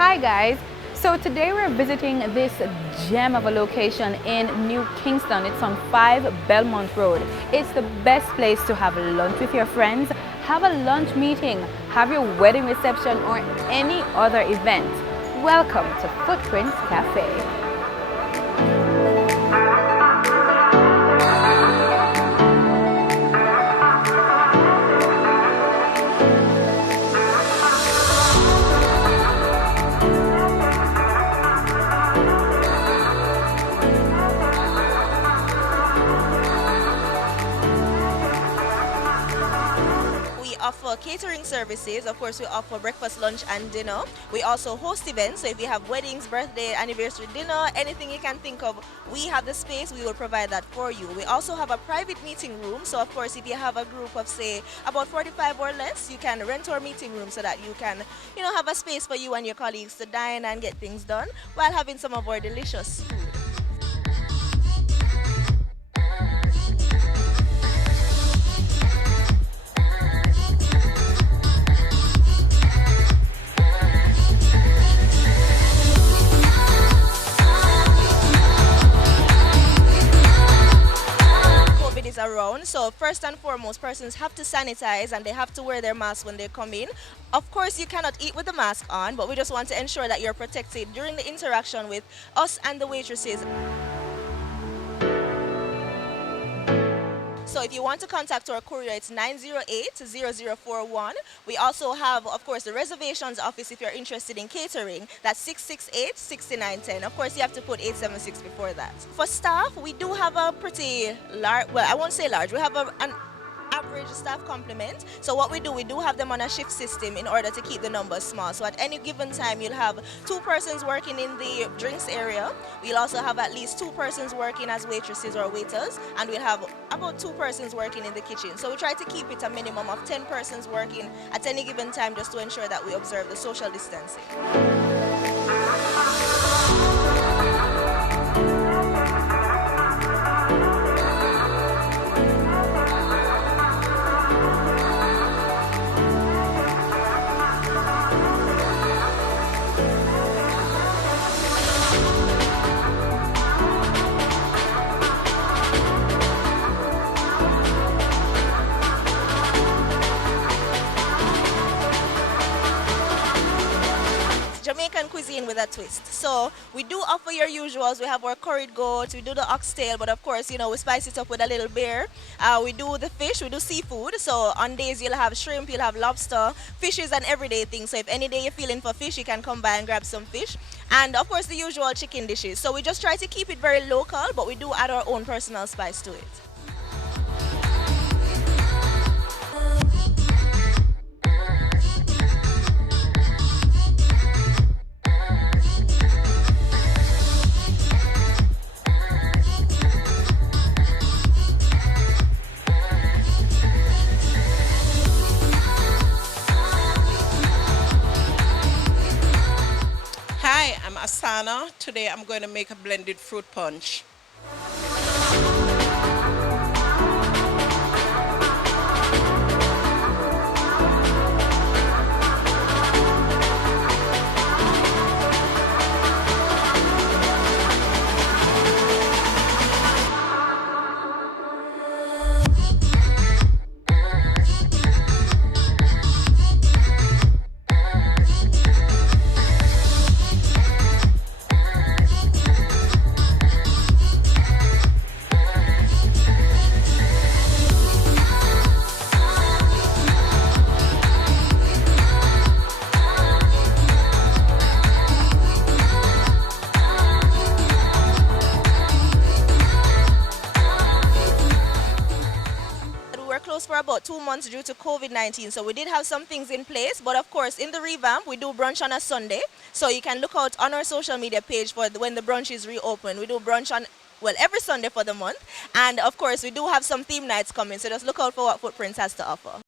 Hi guys, so today we're visiting this gem of a location in New Kingston. It's on 5 Belmont Road. It's the best place to have lunch with your friends, have a lunch meeting, have your wedding reception or any other event. Welcome to Footprints Cafe. Offer catering services. Of course, we offer breakfast, lunch, and dinner. We also host events. So if you have weddings, birthday, anniversary dinner, anything you can think of, we have the space. We will provide that for you. We also have a private meeting room. So of course, if you have a group of say about 45 or less, you can rent our meeting room so that you can, have a space for you and your colleagues to dine and get things done while having some of our delicious food. Around. So first and foremost, persons have to sanitize and they have to wear their mask when they come in. Of course, you cannot eat with the mask on, but we just want to ensure that you're protected during the interaction with us and the waitresses. So if you want to contact our courier, it's 908-0041. We also have, of course, the reservations office if you're interested in catering. That's 668-6910. Of course, you have to put 876 before that. For staff, we do have a pretty large, well, I won't say large, we have an average staff complement. So what we do have them on a shift system in order to keep the numbers small. So at any given time, you'll have 2 persons working in the drinks area. We'll also have at least 2 persons working as waitresses or waiters, and we'll have about 2 persons working in the kitchen. So we try to keep it a minimum of 10 persons working at any given time just to ensure that we observe the social distancing. Jamaican cuisine with a twist. So we do offer your usuals. We have our curried goat, we do the oxtail, but of course, we spice it up with a little beer. We do the fish, we do seafood. So on days you'll have shrimp, you'll have lobster. Fish is an everyday thing. So if any day you're feeling for fish, you can come by and grab some fish. And of course, the usual chicken dishes. So we just try to keep it very local, but we do add our own personal spice to it. Hi, I'm Asana. Today I'm going to make a blended fruit punch. For about 2 months due to COVID-19, so we did have some things in place, but of course in the revamp we do brunch on a Sunday, so you can look out on our social media page for when the brunch is reopened. We do brunch on, well, every Sunday for the month, and of course we do have some theme nights coming, so just look out for what Footprints has to offer.